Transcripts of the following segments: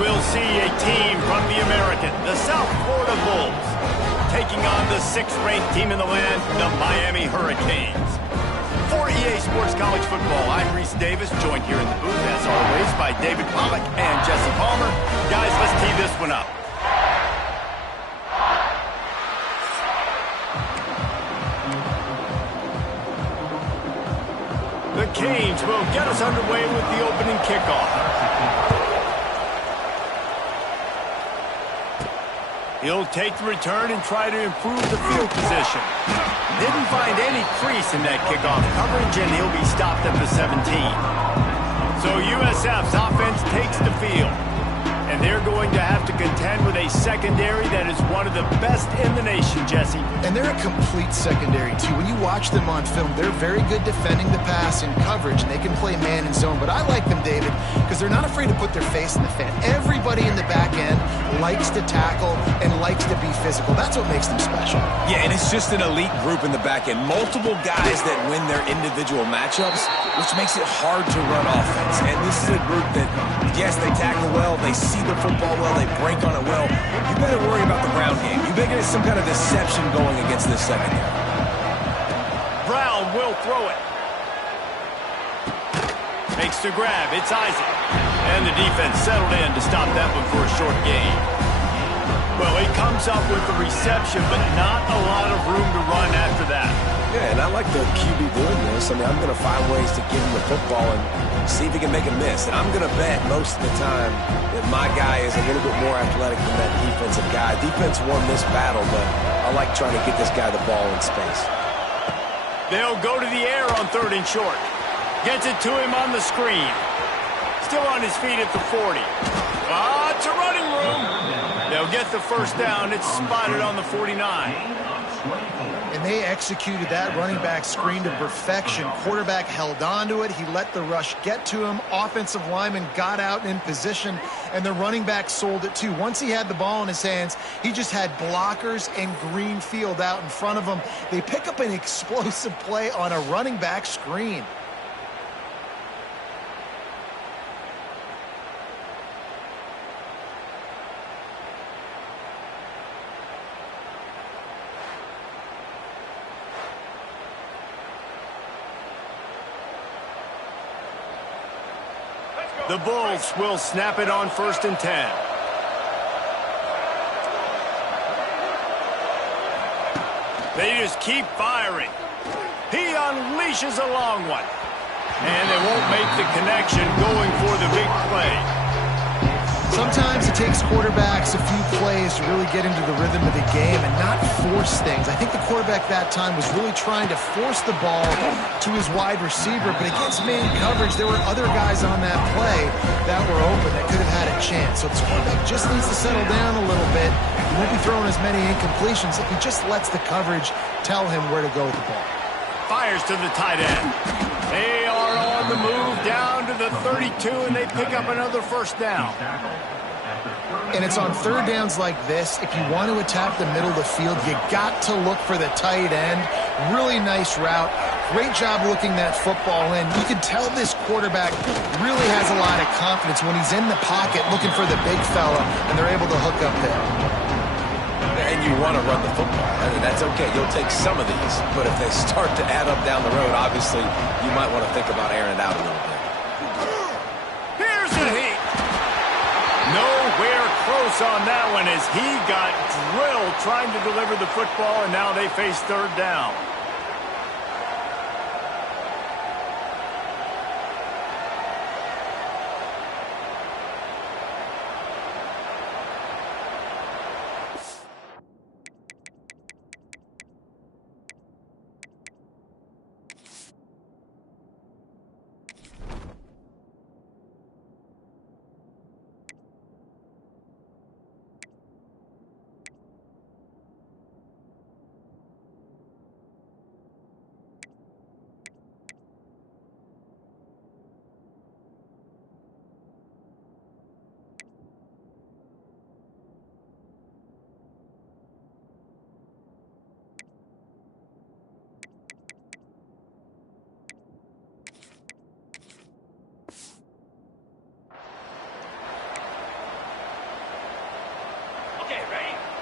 we'll see a team from the American, the South Florida Bulls, taking on the 6th-ranked team in the land, the Miami Hurricanes. For EA Sports College Football, I'm Reese Davis, joined here in the booth, as always, by David Pollack and Jesse Palmer. Guys, let's tee this one up. The Canes will get us underway with the opening kickoff. He'll take the return and try to improve the field position. Didn't find any crease in that kickoff coverage, and he'll be stopped at the 17. So USF's offense takes the field. And they're going to have to contend with a secondary that is one of the best in the nation, Jesse. And they're a complete secondary, too. When you watch them on film, they're very good defending the pass and coverage, and they can play man and zone. But I like them, David, because they're not afraid to put their face in the fan. Everybody in the back end likes to tackle and likes to be physical. That's what makes them special. Yeah, and it's just an elite group in the back end. Multiple guys that win their individual matchups, which makes it hard to run offense. And this is a group that, yes, they tackle well, they see the football well, they break on it well. You better worry about the ground game. You better get some kind of deception going against this secondary. Brown will throw it. Makes the grab. It's Isaac. And the defense settled in to stop that one for a short gain. Well, he comes up with the reception, but not a lot of room to run after that. Yeah, and I like the QB doing this. I mean, I'm going to find ways to give him the football and see if he can make a miss. And I'm going to bet most of the time that my guy is a little bit more athletic than that defensive guy. Defense won this battle, but I like trying to get this guy the ball in space. They'll go to the air on 3rd and short. Gets it to him on the screen. Still on his feet at the 40. Ah, it's a running room. They'll get the first down. It's spotted on the 49. And they executed that running back screen to perfection. Quarterback held on to it. He let the rush get to him. Offensive lineman got out in position, and the running back sold it too. Once he had the ball in his hands, he just had blockers and green field out in front of him. They pick up an explosive play on a running back screen. The Bulls will snap it on 1st and 10. They just keep firing. He unleashes a long one. And they won't make the connection going for the big play. Sometimes it takes quarterbacks a few plays to really get into the rhythm of the game and not force things. I think the quarterback that time was really trying to force the ball to his wide receiver, but against man coverage, there were other guys on that play that were open that could have had a chance. So this quarterback just needs to settle down a little bit. He won't be throwing as many incompletions if he just lets the coverage tell him where to go with the ball. Fires to the tight end. They are on the move down to the 32, and they pick up another first down. And it's on 3rd downs like this. If you want to attack the middle of the field, you got to look for the tight end. Really nice route. Great job looking that football in. You can tell this quarterback really has a lot of confidence when he's in the pocket looking for the big fella, and they're able to hook up there. And you want to run the football. I mean, that's okay. You'll take some of these. But if they start to add up down the road, obviously, you might want to think about airing it out a little bit. Here's the heat. Nowhere close on that one as he got drilled trying to deliver the football, and now they face 3rd down.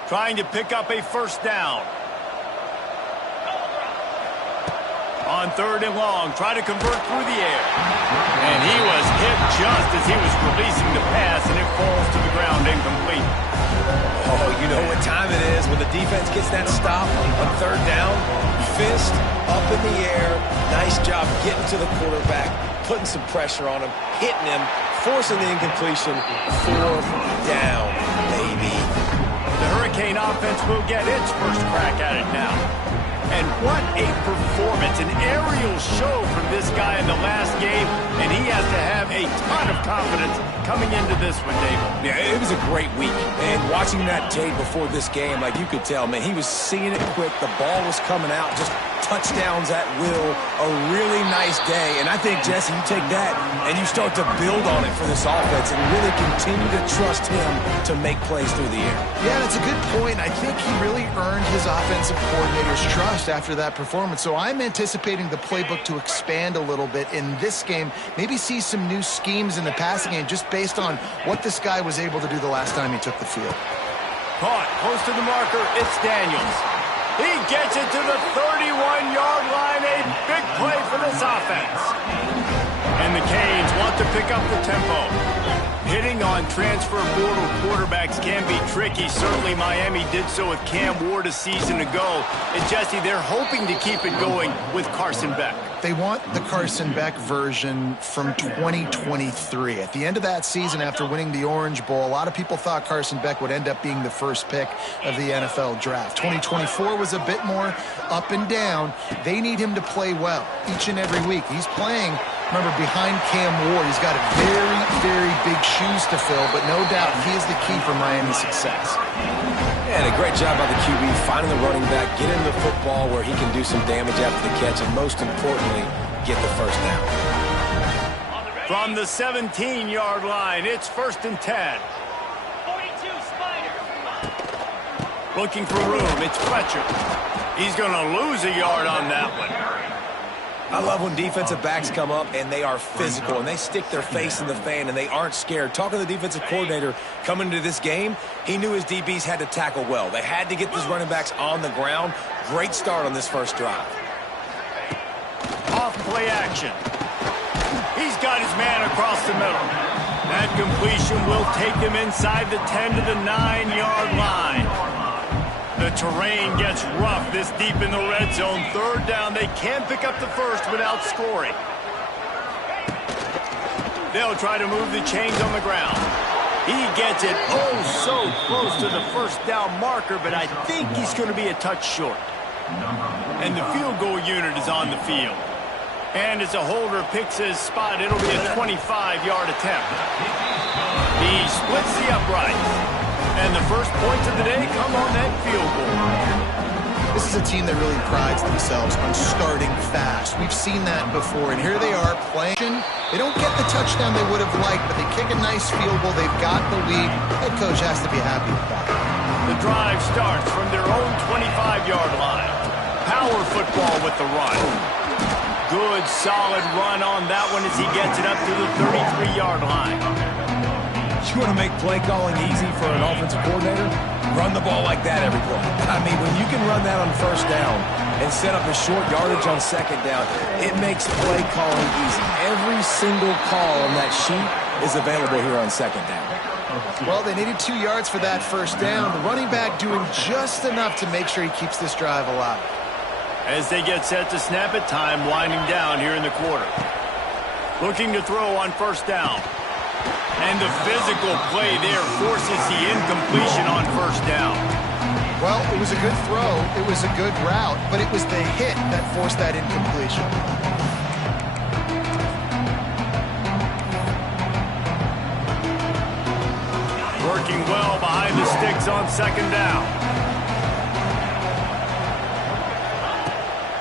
Trying to pick up a first down. On 3rd and long, try to convert through the air. And he was hit just as he was releasing the pass, and it falls to the ground incomplete. Oh, you know what time it is when the defense gets that stop on 3rd down. Fist up in the air. Nice job getting to the quarterback, putting some pressure on him, hitting him, forcing the incompletion. 4th down, baby. The Hurricane offense will get its first crack at it now. And what a performance, an aerial show from this guy in the last game, and he has to have a ton of confidence coming into this one, David. Yeah, it was a great week, and watching that tape before this game, like you could tell, man, he was seeing it quick. The ball was coming out, just touchdowns at will. A really nice day, and I think, Jesse, you take that and you start to build on it for this offense and really continue to trust him to make plays through the air. Yeah, that's a good point. I think he really earned his offensive coordinator's trust after that performance. So I'm anticipating the playbook to expand a little bit in this game, maybe see some new schemes in the passing game just based on what this guy was able to do the last time he took the field. Caught, close to the marker, it's Daniels. He gets it to the 31-yard line, a big play for this offense. And the Canes want to pick up the tempo. Hitting on transfer portal quarterbacks can be tricky. Certainly Miami did so with Cam Ward a season ago. And Jesse, they're hoping to keep it going with Carson Beck. They want the Carson Beck version from 2023. At the end of that season, after winning the Orange Bowl, a lot of people thought Carson Beck would end up being the first pick of the NFL draft. 2024 was a bit more up and down. They need him to play well each and every week. He's playing, remember, behind Cam Ward. He's got a very, very big shoes to fill, but no doubt he is the key for Miami's success. And a great job by the QB, finding the running back, get him the football where he can do some damage after the catch, and most importantly, get the first down. From the 17-yard line, it's 1st and 10. 42 Spider. Looking for room, it's Fletcher. He's going to lose a yard on that one. I love when defensive backs come up and they are physical and they stick their face in the fan and they aren't scared. Talking to the defensive coordinator coming into this game, he knew his DBs had to tackle well. They had to get these running backs on the ground. Great start on this first drive. Off play action. He's got his man across the middle. That completion will take him inside the 10 to the 9-yard line. The terrain gets rough this deep in the red zone. 3rd down, they can't pick up the first without scoring. They'll try to move the chains on the ground. He gets it so close to the first down marker, but I think he's going to be a touch short. And the field goal unit is on the field. And as a holder picks his spot, it'll be a 25-yard attempt. He splits the uprights. And the first points of the day come on that field goal. This is a team that really prides themselves on starting fast. We've seen that before, and here they are playing. They don't get the touchdown they would have liked, but they kick a nice field goal. They've got the lead. Head coach has to be happy with that. The drive starts from their own 25-yard line. Power football with the run. Good, solid run on that one as he gets it up to the 33-yard line. You want to make play calling easy for an offensive coordinator? Run the ball like that every play. I mean, when you can run that on 1st down and set up a short yardage on 2nd down, it makes play calling easy. Every single call on that sheet is available here on 2nd down. Well, they needed 2 yards for that first down. The running back doing just enough to make sure he keeps this drive alive. As they get set to snap it, time winding down here in the quarter. Looking to throw on 1st down. And the physical play there forces the incompletion on 1st down. Well, it was a good throw. It was a good route, but it was the hit that forced that incompletion. Working well behind the sticks on 2nd down.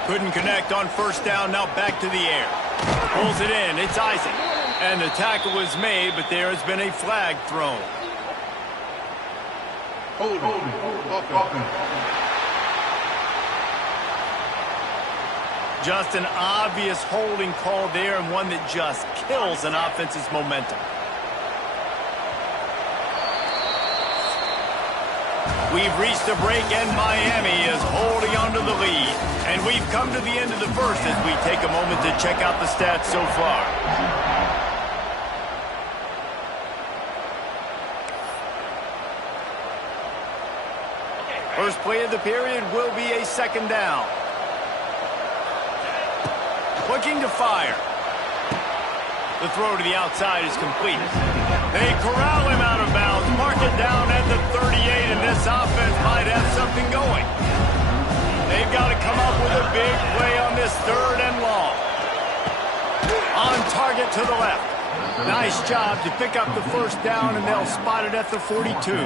Couldn't connect on 1st down, now back to the air. Pulls it in, it's Isaac. And the tackle was made, but there has been a flag thrown. Just an obvious holding call there, and one that just kills an offense's momentum. We've reached the break, and Miami is holding on to the lead. And we've come to the end of the first as we take a moment to check out the stats so far. First play of the period will be a second down. Looking to fire. The throw to the outside is complete. They corral him out of bounds, mark it down at the 38, and this offense might have something going. They've got to come up with a big play on this third and long. On target to the left. Nice job to pick up the first down, and they'll spot it at the 42.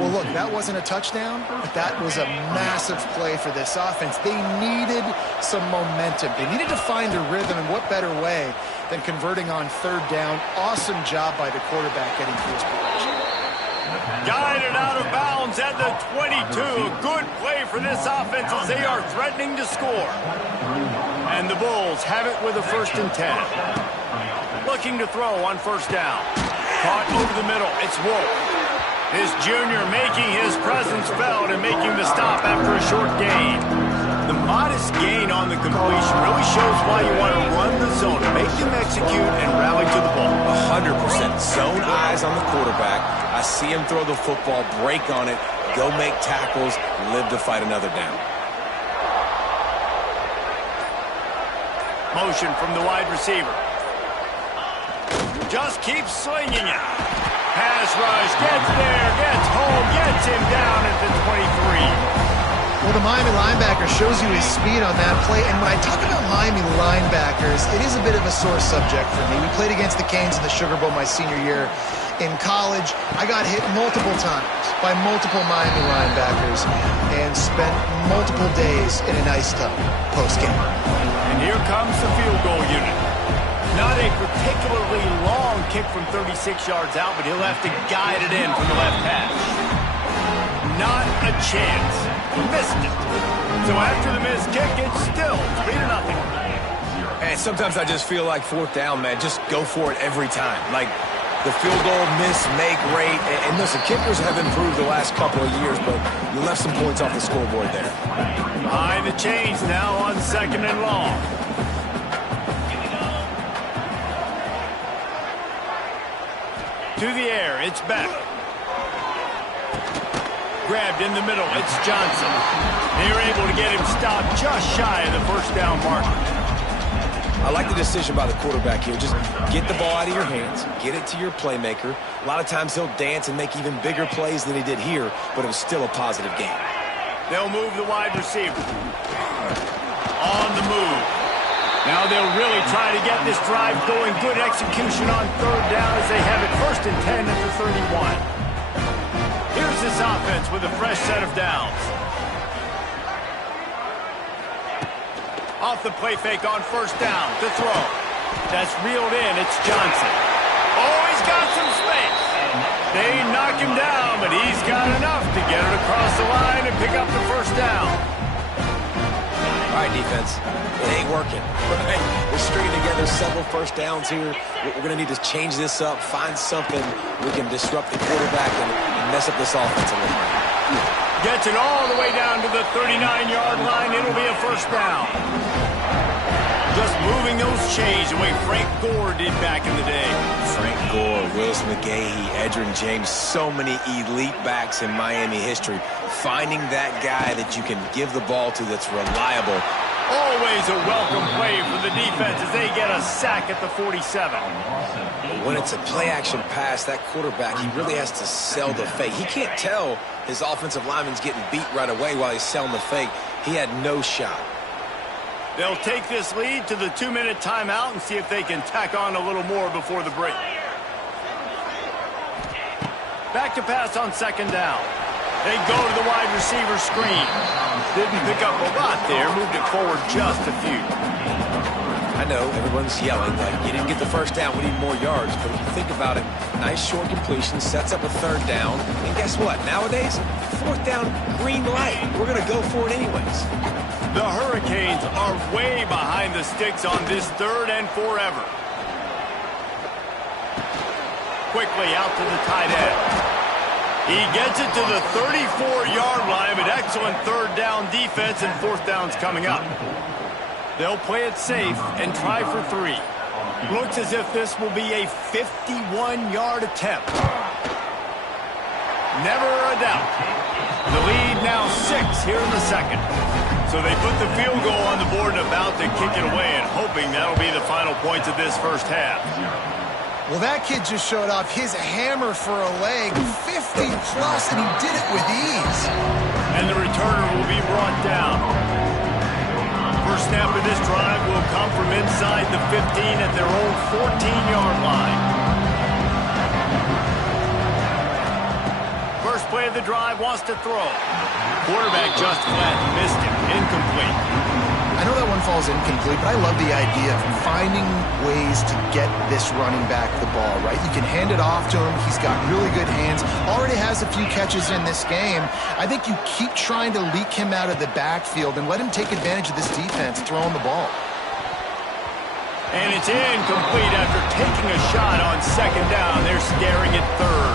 Well, look, that wasn't a touchdown, but that was a massive play for this offense. They needed some momentum. They needed to find a rhythm, and what better way than converting on third down. Awesome job by the quarterback getting to his position. Guided out of bounds at the 22. A good play for this offense as they are threatening to score. And the Bulls have it with a 1st and 10. Looking to throw on first down. Caught over the middle. It's Wolf. This junior making his presence felt and making the stop after a short gain. The modest gain on the completion really shows why you want to run the zone, make them execute, and rally to the ball. 100%. Zone eyes on the quarterback. I see him throw the football, break on it, go make tackles, live to fight another down. Motion from the wide receiver. Just keeps slinging it. Pass rush, gets there, gets home, gets him down at the 23. Well, the Miami linebacker shows you his speed on that play, and when I talk about Miami linebackers, it is a bit of a sore subject for me. We played against the Canes in the Sugar Bowl my senior year in college. I got hit multiple times by multiple Miami linebackers and spent multiple days in an ice tub post-game. And here comes the field goal unit. Not a particularly long kick from 36 yards out, but he'll have to guide it in from the left hash. Not a chance. Missed it. So after the missed kick, it's still 3-0. And sometimes I just feel like fourth down, man. Just go for it every time. Like the field goal miss, make rate. And listen, kickers have improved the last couple of years, but you left some points off the scoreboard there. Behind the chains now on 2nd and long. To the air, it's Beck. Grabbed in the middle, it's Johnson. They're able to get him stopped just shy of the first down marker. I like the decision by the quarterback here. Just get the ball out of your hands, get it to your playmaker. A lot of times he'll dance and make even bigger plays than he did here, but it was still a positive game. They'll move the wide receiver. On the move. Now they'll really try to get this drive going. Good execution on third down as they have it 1st and 10 at the 31. Here's this offense with a fresh set of downs. Off the play fake on first down to throw. That's reeled in. It's Johnson. Oh, he's got some space. They knock him down, but he's got enough to get it across the line and pick up the first down. All right, defense. It ain't working. We're stringing together several first downs here. We're going to need to change this up, find something we can disrupt the quarterback and mess up this offense a little bit. Gets it all the way down to the 39-yard line. It'll be a first down. Just moving those chains the way Frank Gore did back in the day. Frank Gore, Willis McGahee, Edgerrin James, so many elite backs in Miami history. Finding that guy that you can give the ball to that's reliable. Always a welcome play for the defense as they get a sack at the 47. But when it's a play-action pass, that quarterback, he really has to sell the fake. He can't tell his offensive lineman's getting beat right away while he's selling the fake. He had no shot. They'll take this lead to the 2-minute timeout and see if they can tack on a little more before the break. Back to pass on second down. They go to the wide receiver screen. Didn't pick up a lot there. Moved it forward just a few. I know everyone's yelling like you didn't get the first down, we need more yards. But if you think about it, nice short completion, sets up a third down. And guess what? Nowadays, fourth down, green light. We're going to go for it anyways. The Hurricanes are way behind the sticks on this 3rd and forever. Quickly out to the tight end. He gets it to the 34-yard line, but excellent third down defense, and fourth down's coming up. They'll play it safe and try for 3. Looks as if this will be a 51-yard attempt. Never a doubt. The lead now 6 here in the second. So they put the field goal on the board and about to kick it away, and hoping that'll be the final points of this first half. Well, that kid just showed off his hammer for a leg, 50-plus, and he did it with ease. And the returner will be brought down. First snap of this drive will come from inside the 15 at their own 14-yard line. First play of the drive wants to throw. Quarterback just flat missed him. Incomplete. I know that one falls incomplete, but I love the idea of finding ways to get this running back the ball, right? You can hand it off to him. He's got really good hands. Already has a few catches in this game. I think you keep trying to leak him out of the backfield and let him take advantage of this defense throwing the ball. And it's incomplete after taking a shot on second down. They're staring at third.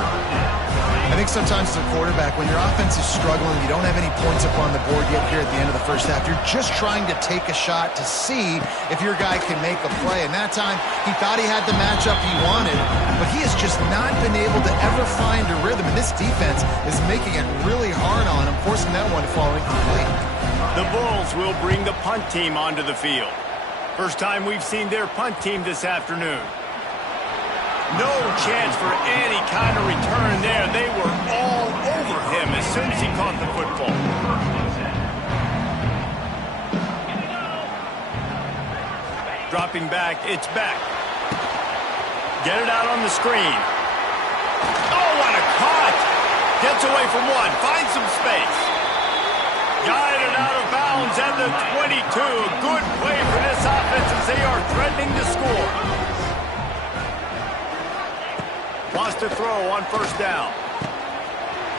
I think sometimes as a quarterback, when your offense is struggling, you don't have any points up on the board yet here at the end of the first half, you're just trying to take a shot to see if your guy can make a play. And that time, he thought he had the matchup he wanted, but he has just not been able to ever find a rhythm. And this defense is making it really hard on him, forcing that one to fall incomplete. The Bulls will bring the punt team onto the field. First time we've seen their punt team this afternoon. No chance for any kind of return there. They were all over him as soon as he caught the football. Dropping back, it's back. Get it out on the screen. Oh, what a cut! Gets away from one, finds some space. Guided out of bounds at the 22. Good play for this offense as they are threatening to score. Wants to throw on first down.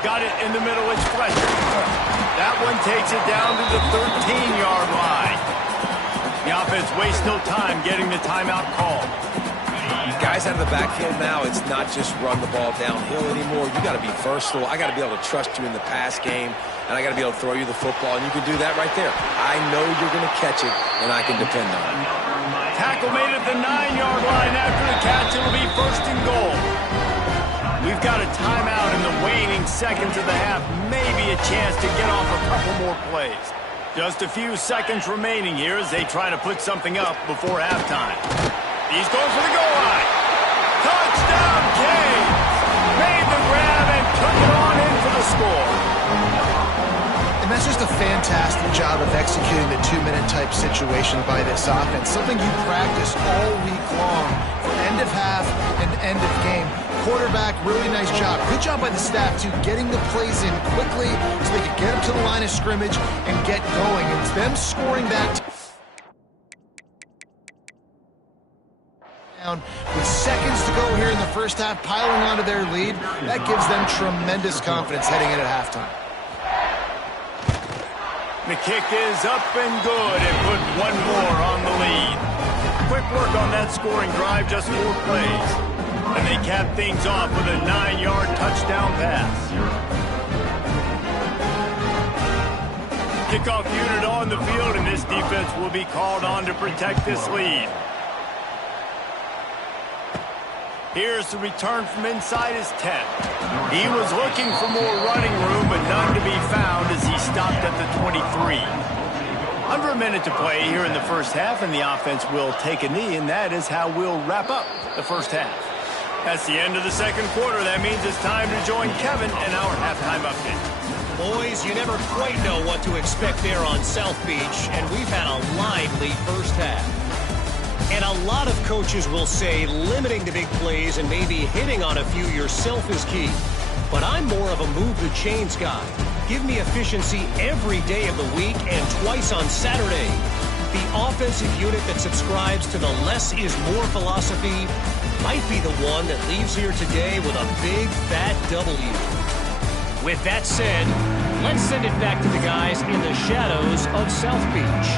Got it in the middle, it's Fletcher. That one takes it down to the 13-yard line. The offense wastes no time getting the timeout call. Guys out of the backfield now, it's not just run the ball downhill anymore. You got to be versatile. I got to be able to trust you in the pass game, and I got to be able to throw you the football, and you can do that right there. I know you're going to catch it, and I can depend on it. Tackle made at the 9-yard line after the catch. It'll be first and goal. We've got a timeout in the waning seconds of the half. Maybe a chance to get off a couple more plays. Just a few seconds remaining here as they try to put something up before halftime. He's going for the goal line. Touchdown, King! Made the grab and took it on in for the score. And that's just a fantastic job of executing the two-minute type situation by this offense. Something you practice all week long for end of half and end of game. Quarterback, really nice job. Good job by the staff, too, getting the plays in quickly so they could get up to the line of scrimmage and get going. It's them scoring that down with seconds to go here in the first half, piling onto their lead. That gives them tremendous confidence heading into halftime. The kick is up and good and put one more on the lead. Quick work on that scoring drive, just 4 plays. And they cap things off with a 9-yard touchdown pass. Kickoff unit on the field, and this defense will be called on to protect this lead. Here's the return from inside his 10. He was looking for more running room, but none to be found as he stopped at the 23. Under a minute to play here in the first half, and the offense will take a knee, and that is how we'll wrap up the first half. That's the end of the second quarter. That means it's time to join Kevin in our halftime update. Boys, you never quite know what to expect there on South Beach, and we've had a lively first half. And a lot of coaches will say limiting the big plays and maybe hitting on a few yourself is key. But I'm more of a move the chains guy. Give me efficiency every day of the week and twice on Saturday. The offensive unit that subscribes to the less is more philosophy might be the one that leaves here today with a big, fat W. With that said, let's send it back to the guys in the shadows of South Beach.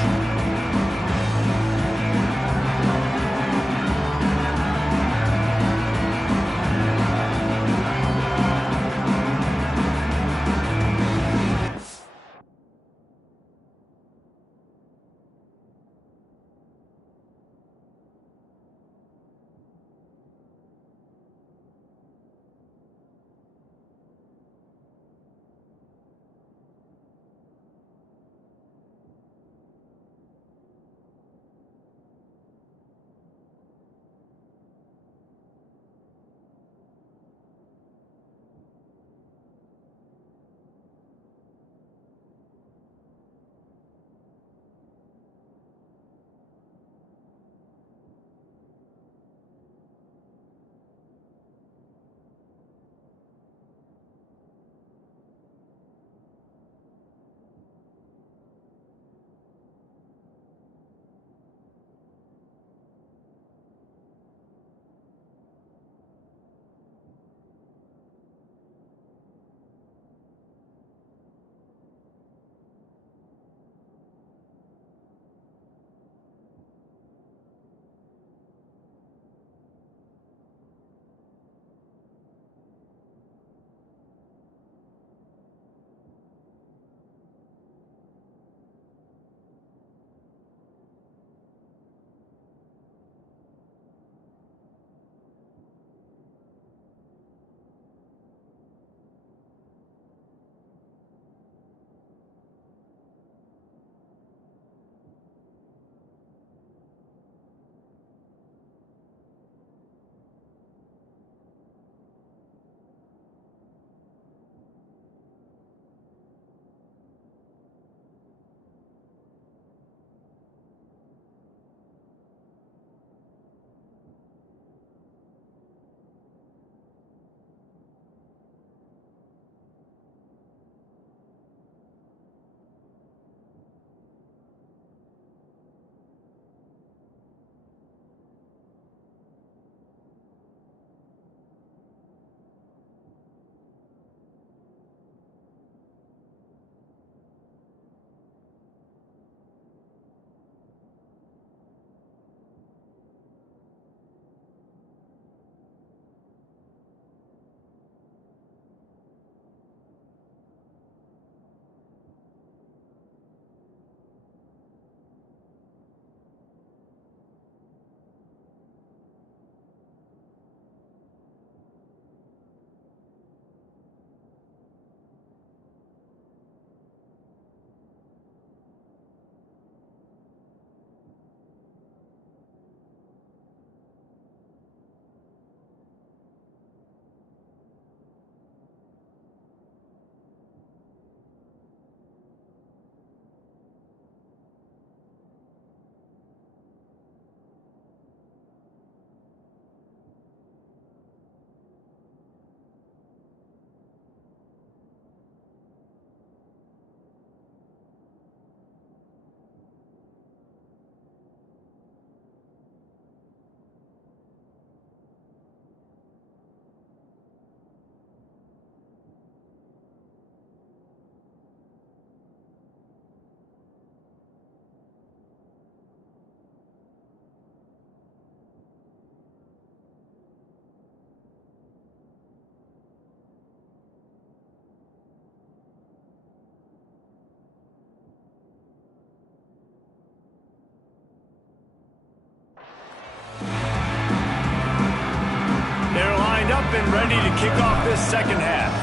up and ready to kick off this second half.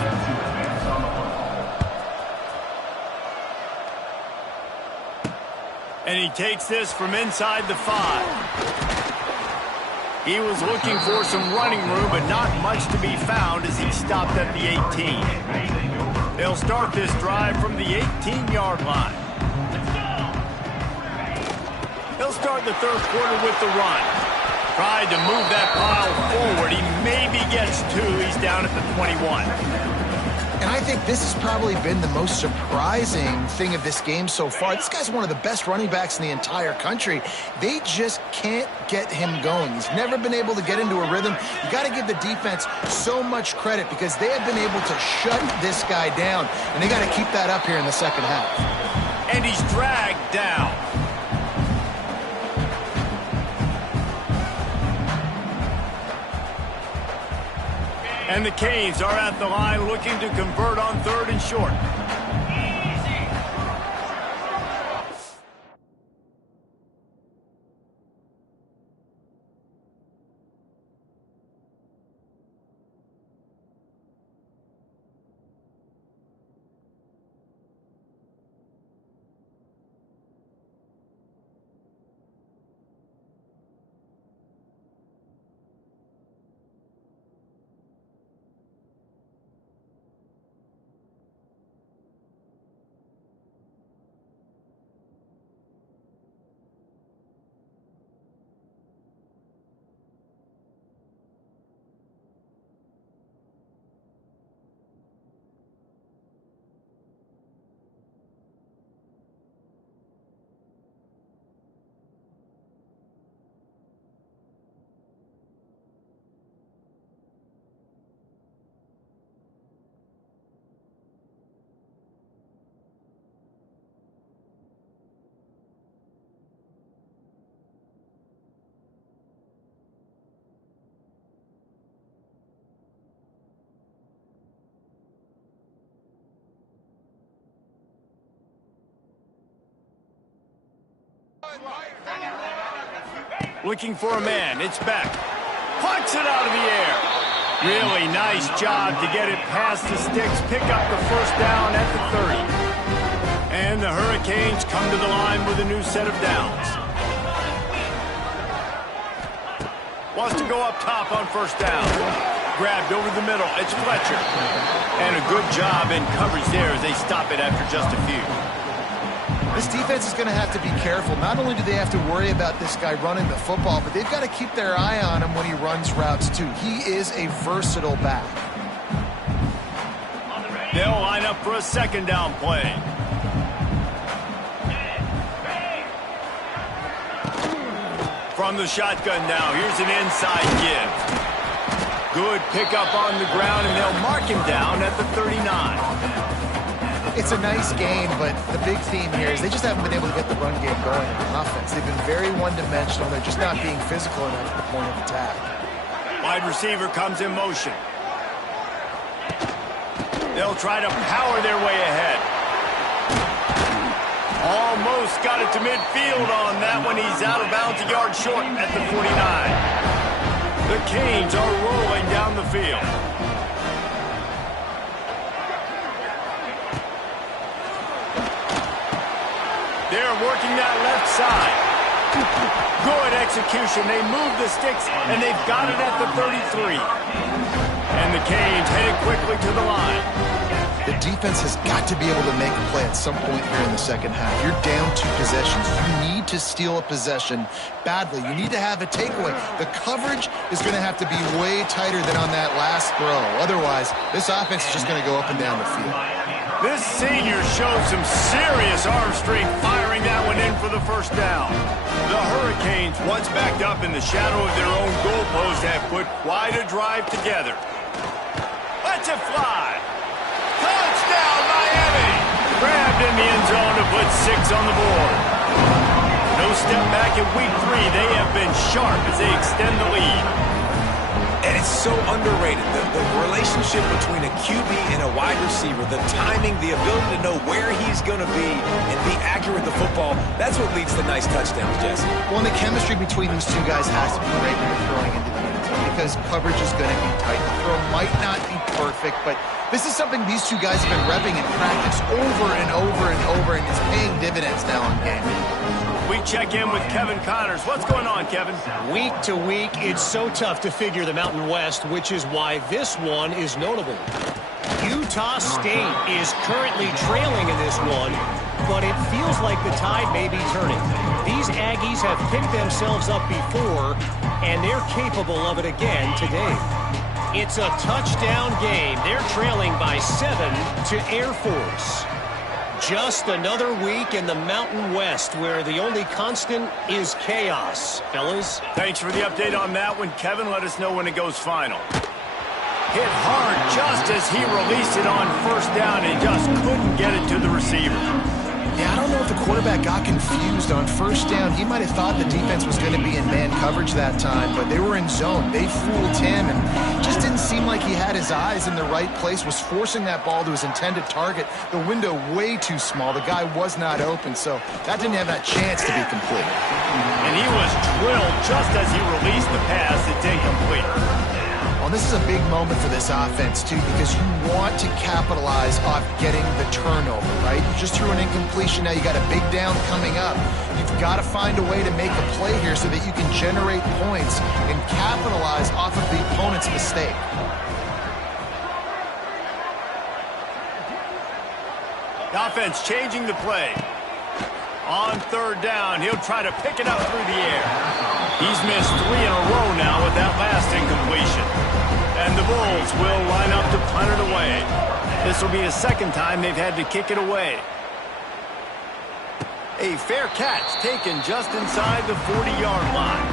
And he takes this from inside the 5. He was looking for some running room, but not much to be found as he stopped at the 18. They'll start this drive from the 18-yard line. He'll start the third quarter with the run. Tried to move that pile forward. He maybe gets 2. He's down at the 21. And I think this has probably been the most surprising thing of this game so far. This guy's one of the best running backs in the entire country. They just can't get him going. He's never been able to get into a rhythm. You got to give the defense so much credit because they have been able to shut this guy down, and they got to keep that up here in the second half. And he's dragged down. And the Canes are at the line looking to convert on 3rd and short. Looking for a man. It's Beck. Plucks it out of the air. Really nice job to get it past the sticks. Pick up the first down at the 30. And the Hurricanes come to the line with a new set of downs. Wants to go up top on first down. Grabbed over the middle. It's Fletcher. And a good job in coverage there as they stop it after just a few. This defense is going to have to be careful. Not only do they have to worry about this guy running the football, but they've got to keep their eye on him when he runs routes too. He is a versatile back. They'll line up for a second down play. From the shotgun now, here's an inside give. Good pickup on the ground, and they'll mark him down at the 39. It's a nice game, but the big theme here is they just haven't been able to get the run game going in the offense. They've been very one-dimensional. They're just not being physical enough at the point of attack. Wide receiver comes in motion. They'll try to power their way ahead. Almost got it to midfield on that one. He's out of bounds a yard short at the 49. The Canes are rolling down the field. They're working that left side. Good execution. They move the sticks, and they've got it at the 33. And the Canes headed quickly to the line. The defense has got to be able to make a play at some point here in the second half. You're down 2 possessions. You need to steal a possession badly. You need to have a takeaway. The coverage is going to have to be way tighter than on that last throw. Otherwise, this offense is just going to go up and down the field. This senior showed some serious arm strength firing that one in for the first down. The Hurricanes, once backed up in the shadow of their own goalpost, have put quite a drive together. Let's it fly. Touchdown, Miami! Grabbed in the end zone to put 6 on the board. No step back in week 3. They have been sharp as they extend the lead. And it's so underrated. The relationship between a QB and a wide receiver, the timing, the ability to know where he's going to be and be accurate with the football, that's what leads to nice touchdowns, Jesse. Well, and the chemistry between these two guys has to be great when you're throwing into the end zone. because coverage is going to be tight. The throw might not be perfect, but this is something these two guys have been repping in practice over and over and over, and it's paying dividends now in game. We check in with Kevin Connors. What's going on, Kevin? Week to week, it's so tough to figure the Mountain West, which is why this one is notable. Utah State is currently trailing in this one, but it feels like the tide may be turning. These Aggies have picked themselves up before, and they're capable of it again today. It's a touchdown game. They're trailing by 7 to Air Force. Just another week in the Mountain West where the only constant is chaos. Fellas? Thanks for the update on that one, Kevin. Let us know when it goes final. Hit hard just as he released it on first down and just couldn't get it to the receiver. Yeah, I don't know if the quarterback got confused on first down. He might have thought the defense was going to be in man coverage that time, but they were in zone. They fooled him, and just didn't seem like he had his eyes in the right place, was forcing that ball to his intended target. The window way too small. The guy was not open, so that didn't have that chance to be complete. And he was drilled just as he released the pass. It's incomplete. Well, this is a big moment for this offense, too, because you want to capitalize off getting the turnover, right? You just threw an incompletion. Now you got a big down coming up. You've got to find a way to make a play here so that you can generate points and capitalize off of the opponent's mistake. The offense changing the play. On third down, he'll try to pick it up through the air. He's missed 3 in a row now with that last incompletion. And the Bulls will line up to punt it away. This will be the second time they've had to kick it away. A fair catch taken just inside the 40-yard line.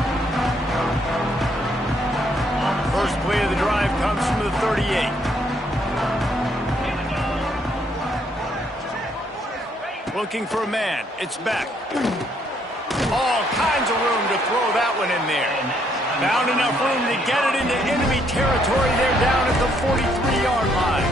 First play of the drive comes from the 38. Looking for a man. It's Beck. All kinds of room to throw that one in there. Found enough room to get it into enemy territory. They're down at the 43-yard line.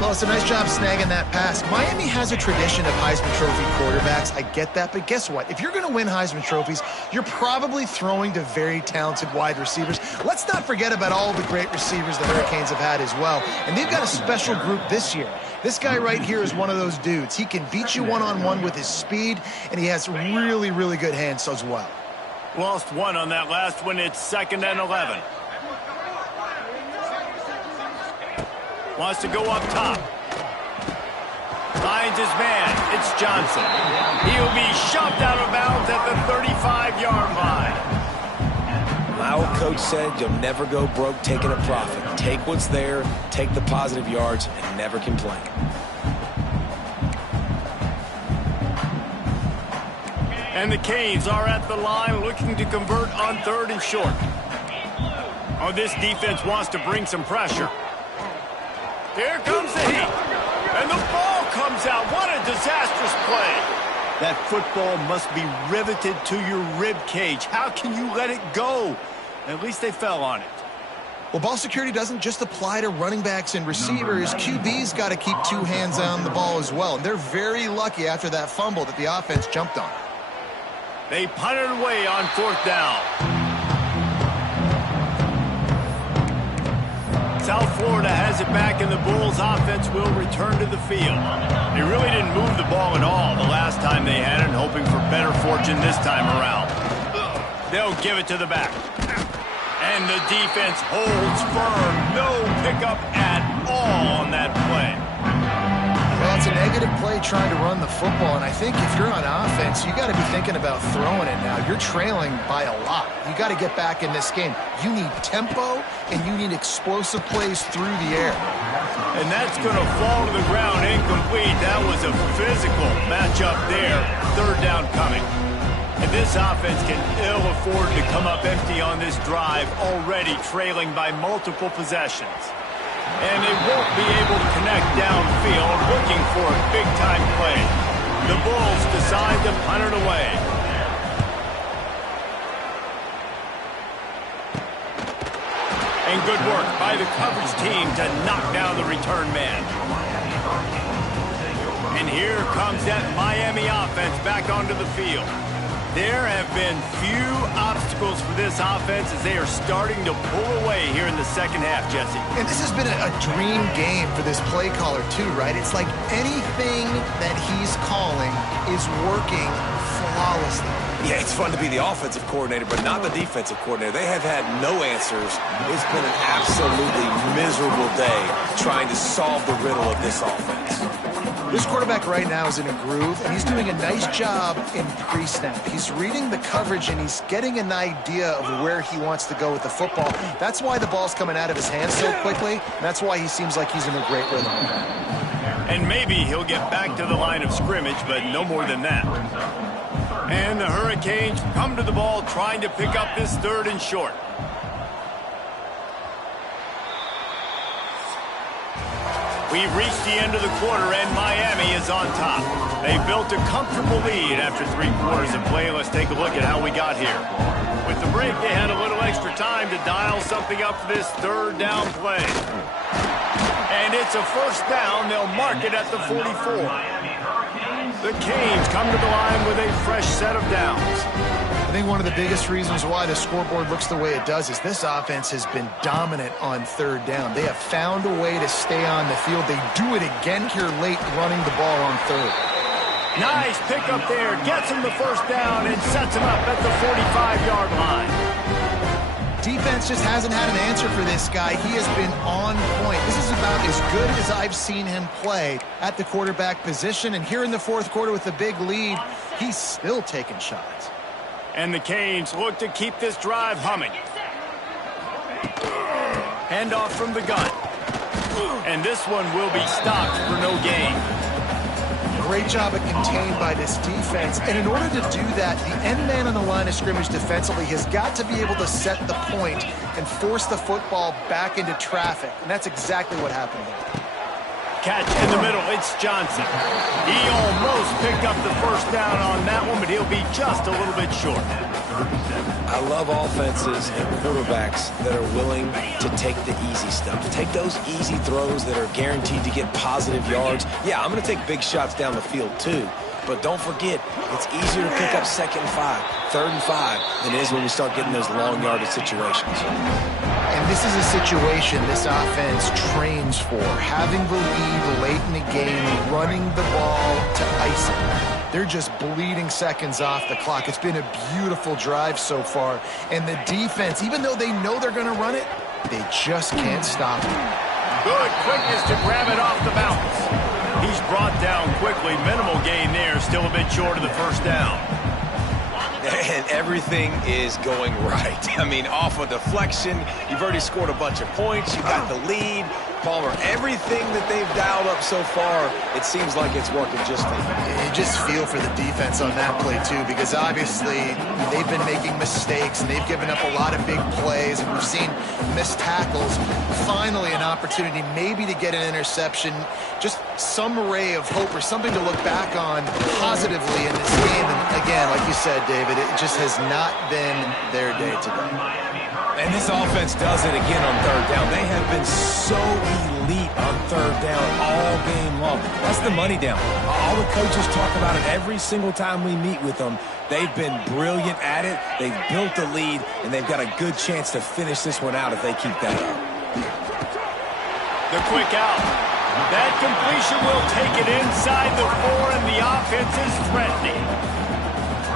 Well, it's a nice job snagging that pass. Miami has a tradition of Heisman Trophy quarterbacks. I get that, but guess what? If you're going to win Heisman Trophies, you're probably throwing to very talented wide receivers. Let's not forget about all the great receivers the Hurricanes have had as well. And they've got a special group this year. This guy right here is one of those dudes. He can beat you one-on-one with his speed, and he has really, really good hands as well. Lost one on that last one. It's 2nd and 11. Wants to go up top. Finds his man. It's Johnson. He'll be shoved out of bounds at the 35-yard line. My old coach said you'll never go broke taking a profit. Take what's there, take the positive yards, and never complain. And the Canes are at the line looking to convert on 3rd and short. Oh, this defense wants to bring some pressure. Here comes the heat. And the ball comes out. What a disastrous play. That football must be riveted to your rib cage. How can you let it go? At least they fell on it. Well, ball security doesn't just apply to running backs and receivers. QB's got to keep 2 hands on the ball as well. And they're very lucky after that fumble that the offense jumped on. They punted away on 4th down. South Florida has it back, and the Bulls offense will return to the field. They really didn't move the ball at all the last time they had it, hoping for better fortune this time around. They'll give it to the back. And the defense holds firm. No pickup at all on that play. Well, it's a negative play trying to run the football, and I think if you're on offense, you got to be thinking about throwing it now. You're trailing by a lot. You got to get back in this game. You need tempo, and you need explosive plays through the air. And that's going to fall to the ground incomplete. That was a physical matchup there. 3rd down coming. And this offense can ill afford to come up empty on this drive, already trailing by multiple possessions. And they won't be able to connect downfield, looking for a big-time play. The Bulls decide to punt it away. And good work by the coverage team to knock down the return man. And here comes that Miami offense back onto the field. There have been few obstacles for this offense as they are starting to pull away here in the second half, Jesse. And this has been a dream game for this play caller too, right? It's like anything that he's calling is working flawlessly. Yeah, it's fun to be the offensive coordinator, but not the defensive coordinator. They have had no answers. It's been an absolutely miserable day trying to solve the riddle of this offense. This quarterback right now is in a groove, and he's doing a nice job in pre-snap. He's reading the coverage, and he's getting an idea of where he wants to go with the football. That's why the ball's coming out of his hands so quickly, and that's why he seems like he's in a great rhythm. And maybe he'll get back to the line of scrimmage, but no more than that. And the Hurricanes come to the ball trying to pick up this 3rd and short. We've reached the end of the quarter, and Miami is on top. They built a comfortable lead after 3 quarters of play. Let's take a look at how we got here. With the break, they had a little extra time to dial something up for this 3rd down play. And it's a 1st down. They'll mark it at the 44. The Canes come to the line with a fresh set of downs. I think one of the biggest reasons why the scoreboard looks the way it does is this offense has been dominant on 3rd down. They have found a way to stay on the field. They do it again here late, running the ball on 3rd. Nice pickup there. Gets him the 1st down and sets him up at the 45-yard line. Defense just hasn't had an answer for this guy. He has been on point. This is about as good as I've seen him play at the quarterback position. And here in the 4th quarter with a big lead, he's still taking shots. And the Canes look to keep this drive humming. Handoff from the gun. And this one will be stopped for no gain. Great job of contained by this defense. And in order to do that, the end man on the line of scrimmage defensively has got to be able to set the point and force the football back into traffic. And that's exactly what happened here. Catch in the middle. It's Johnson. He almost picked up the 1st down on that one, but he'll be just a little bit short. I love offenses and quarterbacks that are willing to take the easy stuff. Take those easy throws that are guaranteed to get positive yards. Yeah, I'm going to take big shots down the field too. But don't forget, it's easier to pick up 2nd and 5, 3rd and 5 than it is when we start getting those long yardage situations. And this is a situation this offense trains for. Having the lead late in the game, running the ball to ice it. They're just bleeding seconds off the clock. It's been a beautiful drive so far. And the defense, even though they know they're going to run it, they just can't stop it. Good quickness to grab it off the bounce. He's brought down quickly. Minimal gain there. Still a bit short of the 1st down. And everything is going right. I mean, off a deflection, you've already scored a bunch of points. You got the lead. Palmer, everything that they've dialed up so far, it seems like it's working just fine. You just feel for the defense on that play, too, because obviously they've been making mistakes, and they've given up a lot of big plays, and we've seen missed tackles. Finally, an opportunity maybe to get an interception, just some ray of hope or something to look back on positively in this game. And again, like you said, David, it just has not been their day today. And this offense does it again on 3rd down. They have been so elite on 3rd down all game long. That's the money down. All the coaches talk about it every single time we meet with them. They've been brilliant at it. They've built the lead, and they've got a good chance to finish this one out if they keep that up. The quick out. That completion will take it inside the 4, and the offense is threatening.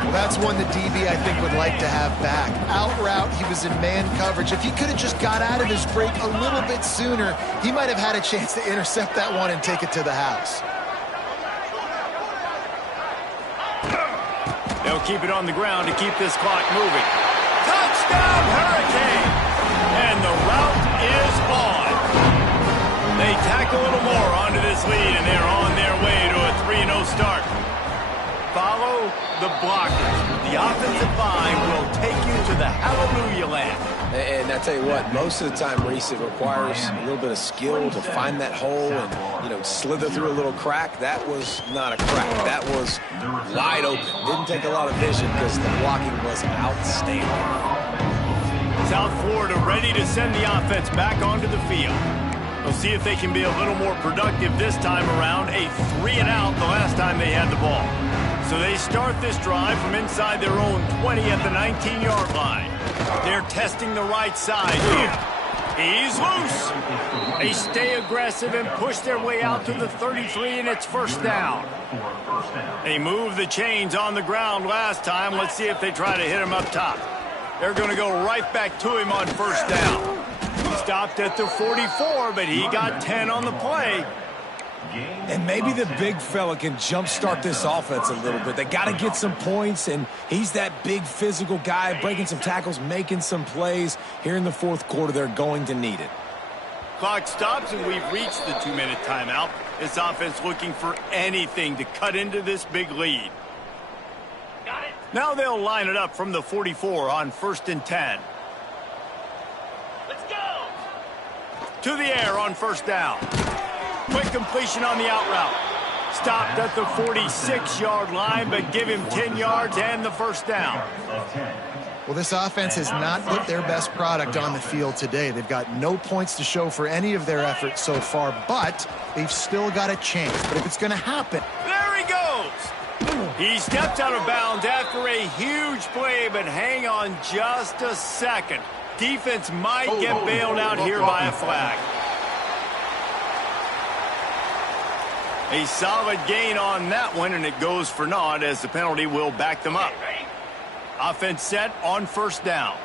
Well, that's one the DB, I think, would like to have back. Out route, he was in man coverage. If he could have just got out of his break a little bit sooner, he might have had a chance to intercept that one and take it to the house. They'll keep it on the ground to keep this clock moving. Touchdown, Hurricane! And the route is on. They tack a little more onto this lead, and they're on their way to a 3-0 start. Follow the blockers. The offensive line will take you to the hallelujah land. And I tell you what, most of the time, Reese, it requires a little bit of skill to find that hole and, slither through a little crack. That was not a crack. That was wide open. Didn't take a lot of vision because the blocking was outstanding. South Florida ready to send the offense back onto the field. We'll see if they can be a little more productive this time around. A 3-and-out the last time they had the ball. So they start this drive from inside their own 20 at the 19-yard line. They're testing the right side here. He's loose. They stay aggressive and push their way out to the 33, and it's first down. They moved the chains on the ground last time. Let's see if they try to hit him up top. They're going to go right back to him on first down. He stopped at the 44, but he got 10 on the play. And maybe the big fella can jumpstart this offense a little bit. They got to get some points, and he's that big physical guy, breaking some tackles, making some plays. Here in the fourth quarter, they're going to need it. Clock stops, and we've reached the 2-minute timeout. This offense looking for anything to cut into this big lead. Got it. Now they'll line it up from the 44 on 1st and 10. Let's go. To the air on first down. Quick completion on the out route. Stopped at the 46-yard line, but give him 10 yards and the first down. Well, this offense has not put their best product on the field today. They've got no points to show for any of their efforts so far, but they've still got a chance. But if it's going to happen... There he goes! He stepped out of bounds after a huge play, but hang on just a second. Defense might get bailed out here by a flag. A solid gain on that one, and it goes for naught as the penalty will back them up. Offense set on first down.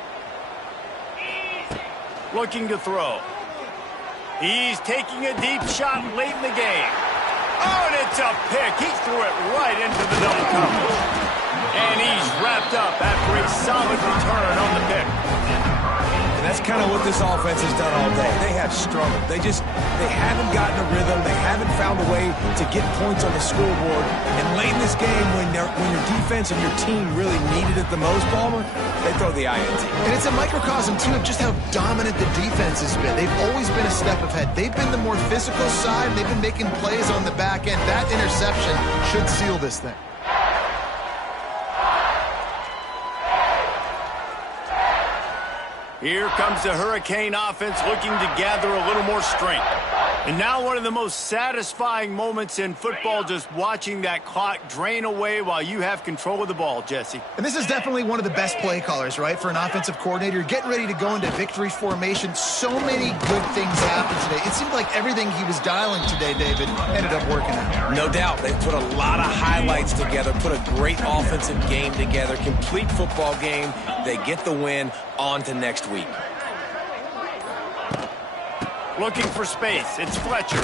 Looking to throw. He's taking a deep shot late in the game. Oh, and it's a pick. He threw it right into the double coverage. And he's wrapped up after a solid return on the pick. And that's kind of what this offense has done all day. They have struggled. They haven't gotten a rhythm. They haven't found a way to get points on the scoreboard. And late in this game, when your defense and your team really needed it the most, Palmer, they throw the INT. And it's a microcosm, too, of just how dominant the defense has been. They've always been a step ahead. They've been the more physical side. They've been making plays on the back end. That interception should seal this thing. Here comes the Hurricane offense looking to gather a little more strength. And now one of the most satisfying moments in football, just watching that clock drain away while you have control of the ball, Jesse. And this is definitely one of the best play callers, right, for an offensive coordinator. You're getting ready to go into victory formation. So many good things happened today. It seemed like everything he was dialing today, David, ended up working out. No doubt. They put a lot of highlights together, put a great offensive game together, complete football game. They get the win. On to next week. Looking for space. It's Fletcher.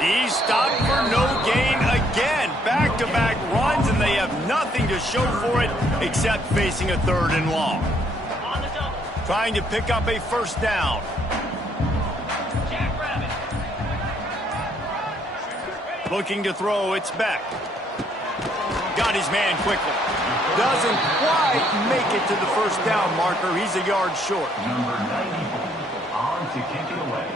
He's stopped for no gain again. Back-to-back runs, and they have nothing to show for it except facing a 3rd and long. On the double. Trying to pick up a first down. Jackrabbit. Looking to throw. It's Beck. Got his man quickly. Doesn't quite make it to the first down marker. He's a yard short. Number 94 on to kick it away.